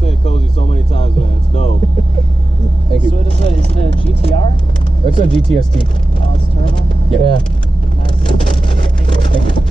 been saying cozy so many times, man. It's dope. Thank you. So is it a GTR? That's a GTS-T. Oh, it's turbo? Yeah. Nice. Thank you.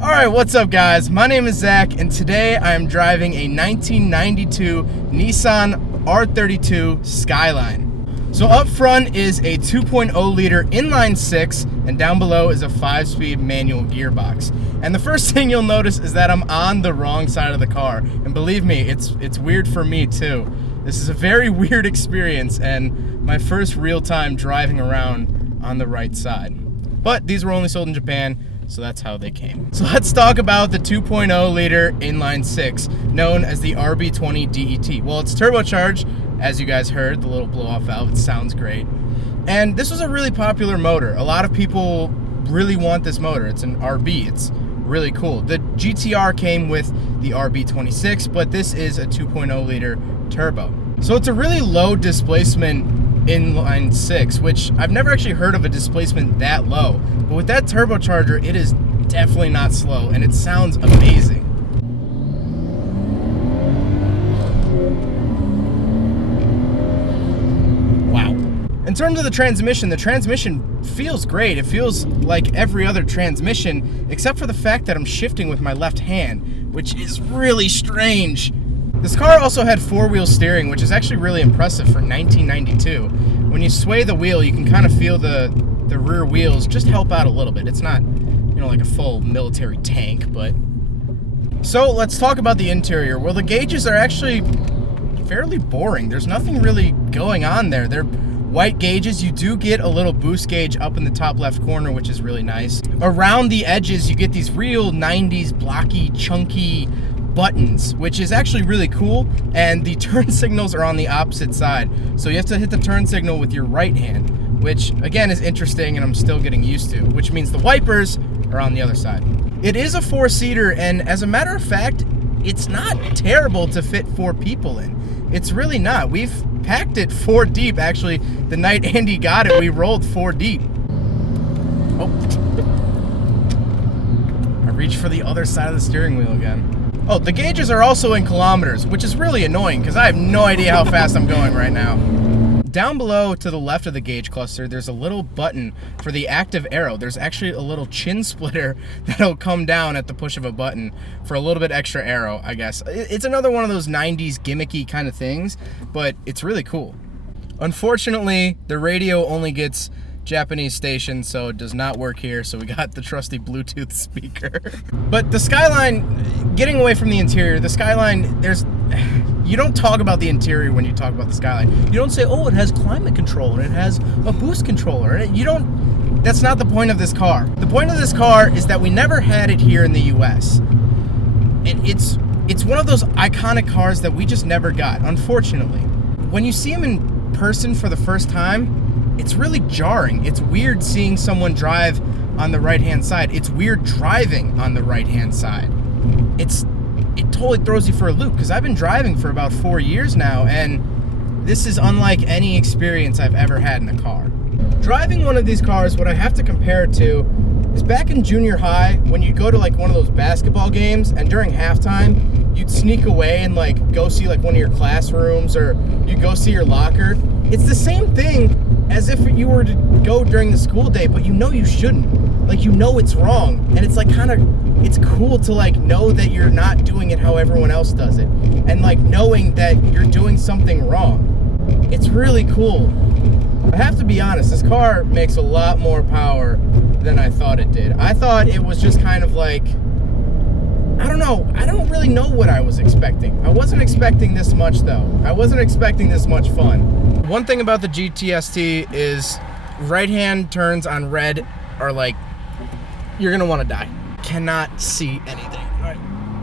Alright, what's up guys? My name is Zach and today I am driving a 1992 Nissan R32 Skyline. So up front is a 2.0 liter inline 6 and down below is a 5-speed manual gearbox. And the first thing you'll notice is that I'm on the wrong side of the car. And believe me, it's weird for me too. This is a very weird experience and my first real time driving around on the right side. But these were only sold in Japan, so that's how they came. So let's talk about the 2.0 liter inline 6, known as the RB20 DET. Well, it's turbocharged, as you guys heard, the little blow-off valve. It sounds great. And this was a really popular motor. A lot of people really want this motor. It's an RB. It's really cool. The GTR came with the RB26, but this is a 2.0 liter turbo. So it's a really low displacement inline 6, which I've never actually heard of a displacement that low. But with that turbocharger, it is definitely not slow, and it sounds amazing. Wow. In terms of the transmission feels great. It feels like every other transmission, except for the fact that I'm shifting with my left hand, which is really strange. This car also had 4-wheel steering, which is actually really impressive for 1992. When you sway the wheel, you can kind of feel the rear wheels just help out a little bit. It's not, you know, like a full military tank, but... So let's talk about the interior. Well, the gauges are actually fairly boring. There's nothing really going on there. They're white gauges. You do get a little boost gauge up in the top left corner, which is really nice. Around the edges, you get these real 90s blocky, chunky buttons, which is actually really cool, and the turn signals are on the opposite side. So you have to hit the turn signal with your right hand, which again is interesting and I'm still getting used to, which means the wipers are on the other side. It is a 4-seater, and as a matter of fact, it's not terrible to fit 4 people in. It's really not. We've packed it 4 deep. Actually, the night Andy got it, we rolled 4 deep. Oh. I reached for the other side of the steering wheel again. Oh, the gauges are also in kilometers, which is really annoying because I have no idea how fast I'm going right now. Down below to the left of the gauge cluster, there's a little button for the active arrow. There's actually a little chin splitter that'll come down at the push of a button for a little bit extra arrow, I guess. It's another one of those 90s gimmicky kind of things, but it's really cool. Unfortunately, the radio only gets Japanese station, so it does not work here, so we got the trusty Bluetooth speaker. But the Skyline, getting away from the interior, the Skyline, you don't talk about the interior when you talk about the Skyline. You don't say, oh, it has climate control, and it has a boost controller, and that's not the point of this car. The point of this car is that we never had it here in the US. And it's one of those iconic cars that we just never got, unfortunately. When you see them in person for the first time, it's really jarring. It's weird seeing someone drive on the right-hand side. It's weird driving on the right-hand side. It totally throws you for a loop because I've been driving for about 4 years now, and this is unlike any experience I've ever had in a car. Driving one of these cars, what I have to compare it to is back in junior high when you'd go to like one of those basketball games and during halftime, you'd sneak away and like go see like one of your classrooms or you'd go see your locker. It's the same thing as if you were to go during the school day, but you know you shouldn't. Like, you know it's wrong, and it's like it's cool to like know that you're not doing it how everyone else does it, and like knowing that you're doing something wrong. It's really cool. I have to be honest, this car makes a lot more power than I thought it did. I thought it was just kind of like, I don't know, I don't really know what I was expecting. I wasn't expecting this much though. I wasn't expecting this much fun. One thing about the GTS-T is right-hand turns on red are like, you're gonna wanna die. Cannot see anything. All right.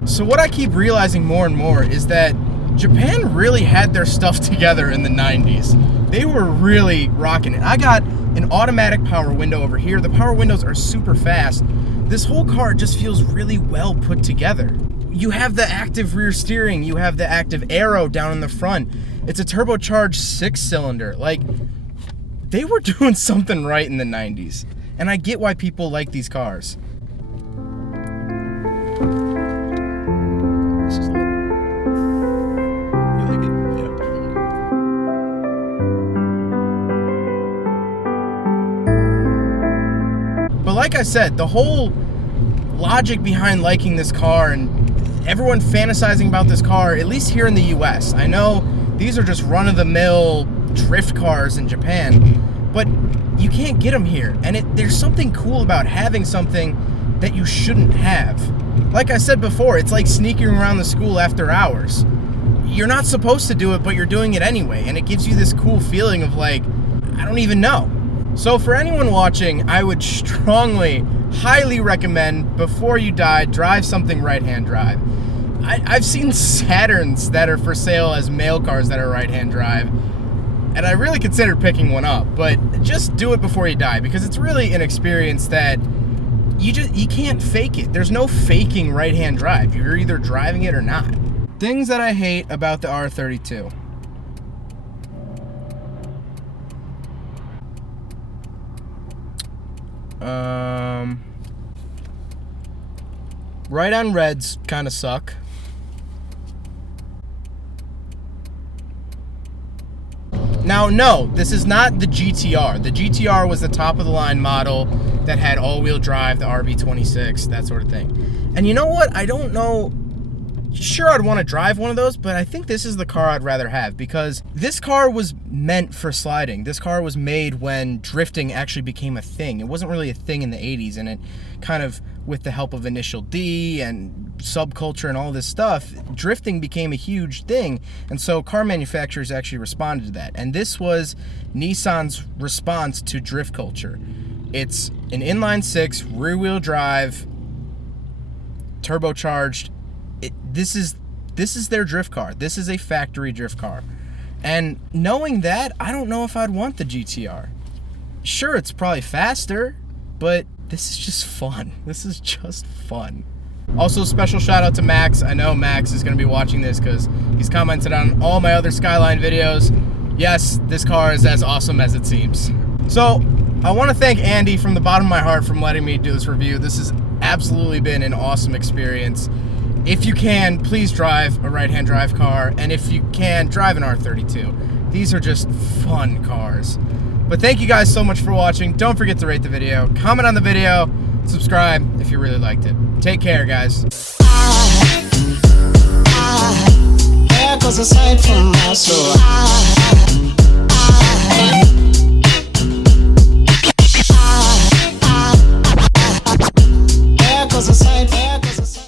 So what I keep realizing more and more is that Japan really had their stuff together in the 90s. They were really rocking it. I got an automatic power window over here. The power windows are super fast. This whole car just feels really well put together. You have the active rear steering. You have the active aero down in the front. It's a turbocharged 6-cylinder. Like, they were doing something right in the 90s. And I get why people like these cars. This is lit. You like it? Yeah. But like I said, the whole logic behind liking this car and everyone fantasizing about this car, at least here in the US. I know these are just run-of-the-mill drift cars in Japan, but you can't get them here. And there's something cool about having something that you shouldn't have. Like I said before, it's like sneaking around the school after hours. You're not supposed to do it, but you're doing it anyway, and it gives you this cool feeling of like, I don't even know. So for anyone watching, I would strongly, highly recommend, before you die, drive something right-hand drive. I've seen Saturns that are for sale as male cars that are right-hand drive, and I really considered picking one up, but just do it before you die, because it's really an experience that you can't fake it. There's no faking right-hand drive. You're either driving it or not. Things that I hate about the R32. Right on reds kind of suck. Now, no, this is not the GTR. The GTR was the top-of-the-line model that had all-wheel drive, the RB26, that sort of thing. And you know what? I don't know. Sure, I'd want to drive one of those, but I think this is the car I'd rather have, because this car was meant for sliding. This car was made when drifting actually became a thing. It wasn't really a thing in the 80s, and it kind of, with the help of Initial D and subculture and all this stuff, drifting became a huge thing, and so car manufacturers actually responded to that. And this was Nissan's response to drift culture. It's an inline 6, rear-wheel drive, turbocharged. This is their drift car. This is a factory drift car. And knowing that, I don't know if I'd want the GTR. Sure, it's probably faster, but this is just fun. This is just fun. Also, special shout out to Max. I know Max is going to be watching this because he's commented on all my other Skyline videos. Yes, this car is as awesome as it seems. So, I want to thank Andy from the bottom of my heart for letting me do this review. This has absolutely been an awesome experience. If you can, please drive a right-hand drive car, and if you can, drive an R32. These are just fun cars. But thank you guys so much for watching. Don't forget to rate the video, comment on the video, subscribe if you really liked it. Take care, guys. There goes a sight from my soul.